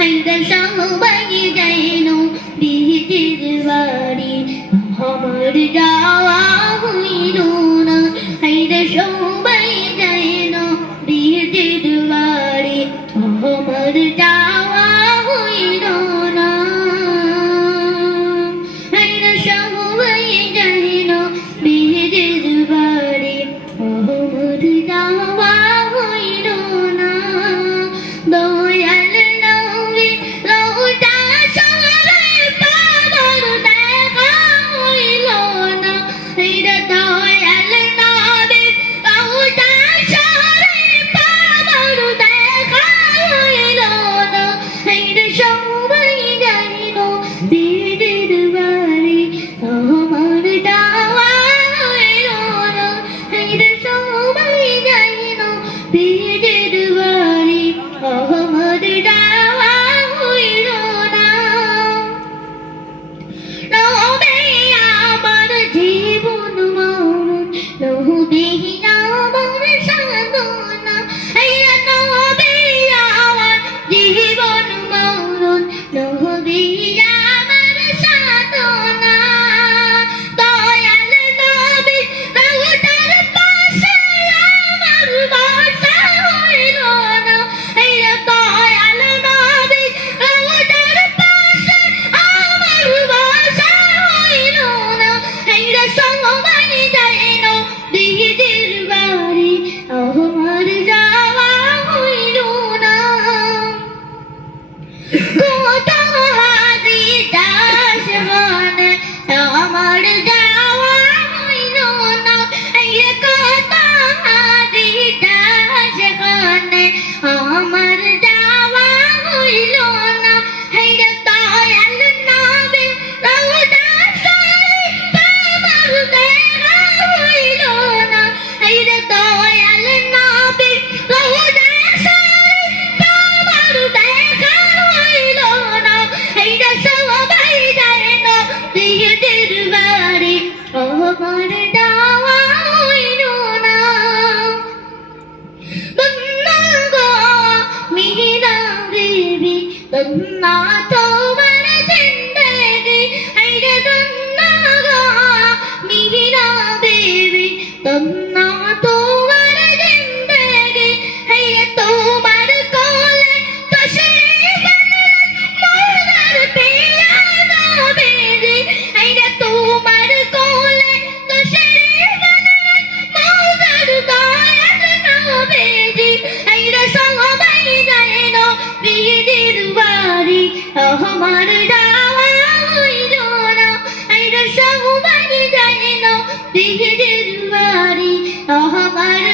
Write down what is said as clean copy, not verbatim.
হাইরা সবাই যেন বিহির বাড়ি আমার যাওয়া হইল না হাইরা সবাই যেন বিহির বাড়ি আমার যাওয়া হইল না হাইরা সবাই যেন বিহির বাড়ি আমার যাওয়া হইল না দয়াল নবী রওজা শরীফ পাওয়ার দেখা হইল না হাইরা দয়াল নবী রওজা শরীফ পাওয়ার দেখা হইল না হাইরা সবাই যেন বিহির বাড়ি আমার যাওয়া হইল না হাইরা সবাই যেন বিহির বাড়ি আমার যাওয়া হইল না নবী আমার জীবন মরণ নবী আমার সাধনা হাইরা নবী আমার জীবন মরণ নবী আমার সাধনা দয়াল নবী রওজার পাশে আমার বাসা হইল না হাইরা দয়াল নবী রওজার পাশে আমার বাসা হইল না হাইরা সবাই যেন বিহির বাড়ি আমার যাওয়া হইল না কত হাজি দাস গানে আমার যাওয়া হইল না হাইরা কত হাজি দাস গানে আমার যাওয়া হইল না হাইরা দয়াল নবী রওজা শরীফ আমার দেখা হইল না হাইরা দয়াল নবী রওজা শরীফ আমার দেখা হইল না হাইরা সবাই যেন বিহির বাড়ি আমার যাওয়া হইল না ধন্য গো মিহিরা বিবি ধন্য তোমার জিন্দেগি হাইরে ধন্য গো মিহিরা বিবি ধন্য তোমার জিন্দেগি হাইরে তোমার কোলে তশরিফ আনলেন মৌলার পিয়া নবীজি হাইরে তোমার কোলে তশরিফ আনলেন মৌলার দয়াল নবীজি হাইরে সবাই যেন বিহির বাড়ি আমার যাওয়া হইল না হাইরে সবাই যেন বিহির বাড়ি আমার